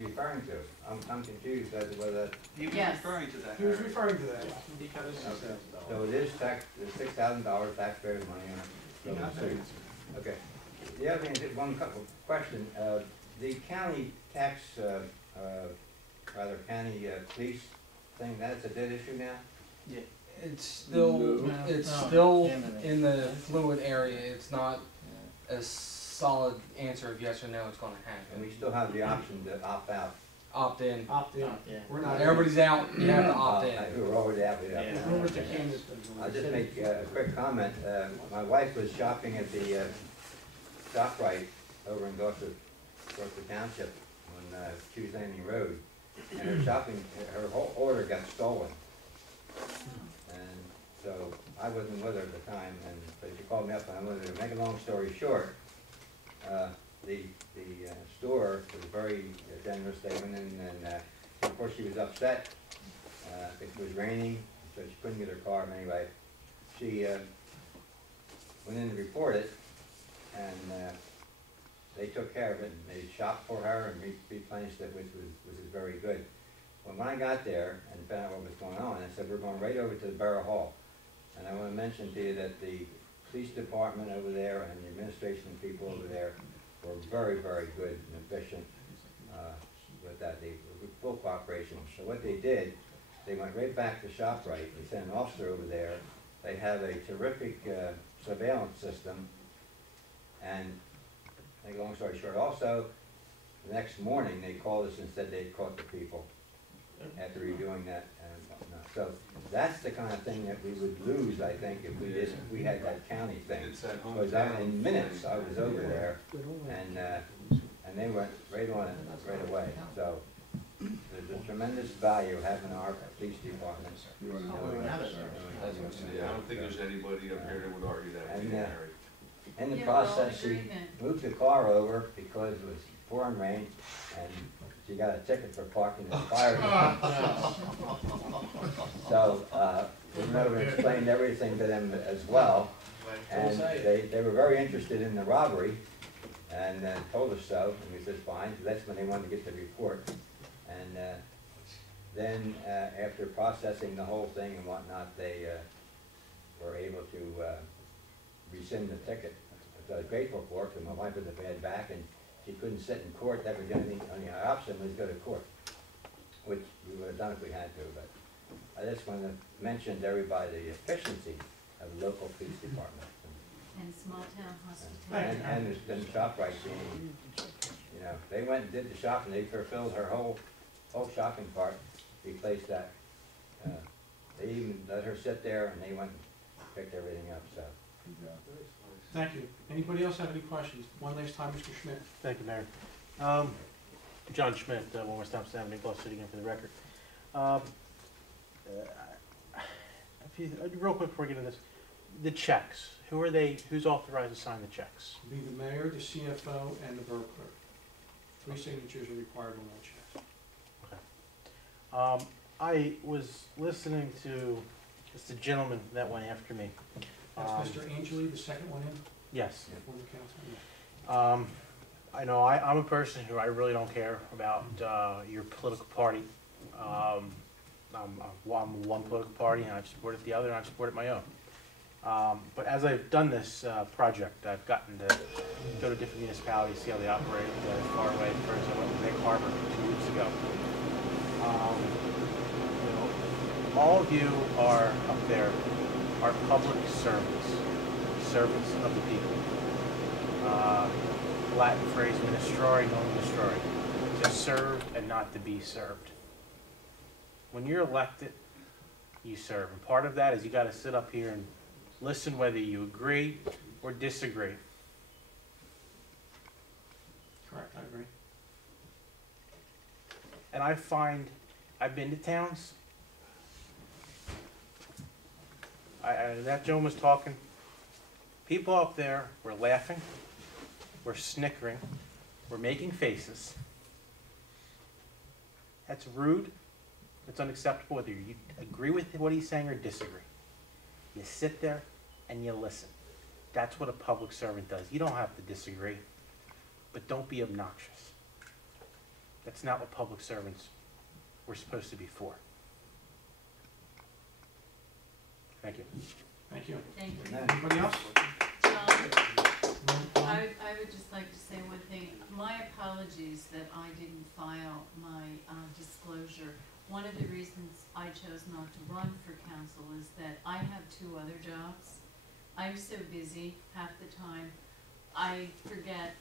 referring to? I'm confused as to whether. He was Yes. referring to that. He was Harry. referring to that. Okay. So it is $6,000 taxpayers' money on it. Okay. The other thing is one question. The county tax, county police thing, that's a dead issue now? Yeah, it's still in the fluid area. It's not a solid answer of yes or no it's going to And happen. we still have the option to opt out. Opt in. Opt in. We're not. Everybody's out. You have to opt in. We're already out. I'll just make a quick comment. My wife was shopping at the ShopRite over in Gloucester Township on Hughes Landing Road, and her whole order got stolen. And so I wasn't with her at the time, but she called me up and I wanted to make a long story short. The store was very generous. They went in and of course she was upset. It was raining, so she couldn't get her car. Anyway, she went in to report it, and they took care of it. And they shopped for her and replenished it, which was very good. When I got there and found out what was going on, I said, we're going right over to the Borough Hall. And I want to mention to you that the police department over there and the administration people over there were very, very good and efficient with that. They were full cooperation. So what they did, they went right back to ShopRite. They sent an officer over there. They have a terrific surveillance system. And make a long story short, also, the next morning they called us and said they'd caught the people after redoing that and whatnot. So that's the kind of thing that we would lose, I think, if we had that county thing. Because in minutes I was over there, and they went right on it right away. So there's a tremendous value having our police department. Yeah, I don't think there's anybody up here that would argue that. And in the process, she moved the car over because it was pouring rain, and she got a ticket for parking in the fire department. So we went over and explained everything to them as well, and they were very interested in the robbery, and told us so, and we said fine. So that's when they wanted to get the report, and then after processing the whole thing and whatnot, they were able to rescind the ticket. I was grateful for it, because my wife had a bad back and she couldn't sit in court. That was the only option was go to court, which we would have done if we had to. But I just want to mention to everybody the efficiency of the local police department. And small town hospitality. And there's been ShopRite being, they went and did the shopping. They fulfilled her whole shopping cart, replaced that. They even let her sit there and they went and picked everything up. So. Thank you. Anybody else have any questions? One last time, Mr. Schmidt. Thank you, Mayor. John Schmidt, 1 West Thompson Avenue, Gloucester City, again for the record. Real quick before we get into this, the checks. Who are they? Who's authorized to sign the checks? Be the mayor, the CFO, and the borough clerk. 3 signatures are required on all checks. Okay. I was listening to just the gentleman that went after me. That's Mr. Angeli, the second one in, Yes. former councilman. I know I'm a person who I really don't care about your political party. I'm one political party and I've supported the other and I've supported my own. But as I've done this project, I've gotten to go to different municipalities, see how they operate as far away. For example, I went to Nick Harbor 2 weeks ago. All of you are up there are public servants of the people. Latin phrase, ministrare, non ministrare, to serve and not to be served. When you're elected, you serve. And part of that is you got to sit up here and listen whether you agree or disagree. Correct, I agree. And I find, I've been to towns, that gentleman was talking, people up there were laughing, were snickering, were making faces. That's rude, it's unacceptable whether you agree with what he's saying or disagree. You sit there and you listen. That's what a public servant does. You don't have to disagree, but don't be obnoxious. That's not what public servants were supposed to be for. Thank you. Thank you. Thank you. Anybody else? I would just like to say one thing. My apologies that I didn't file my disclosure. One of the reasons I chose not to run for council is that I have 2 other jobs. I'm so busy half the time, I forget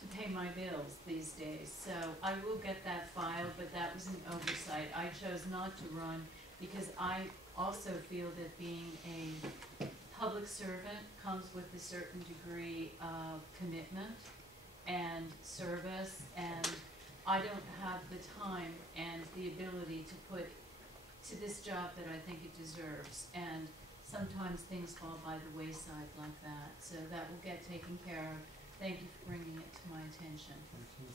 to pay my bills these days. So I will get that filed, but that was an oversight. I chose not to run because I also feel that being a public servant comes with a certain degree of commitment and service, and I don't have the time and the ability to put to this job that I think it deserves, and sometimes things fall by the wayside like that, so that will get taken care of. Thank you for bringing it to my attention. Thank you.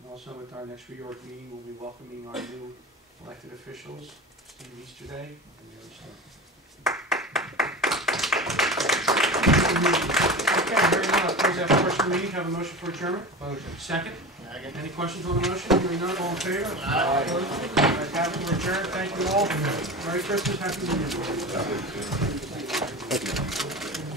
And also at our next reorg meeting, we'll be welcoming our new elected officials, Steve Easterday and Mary Stone. Okay, hearing none, I'll close that portion of the meeting. Have a motion for adjournment? Motion. Second? Any questions on the motion? Hearing none, all in favor? Aye. Opposed? Have it, we're adjourned. Thank you all. Merry Christmas, Happy New Year.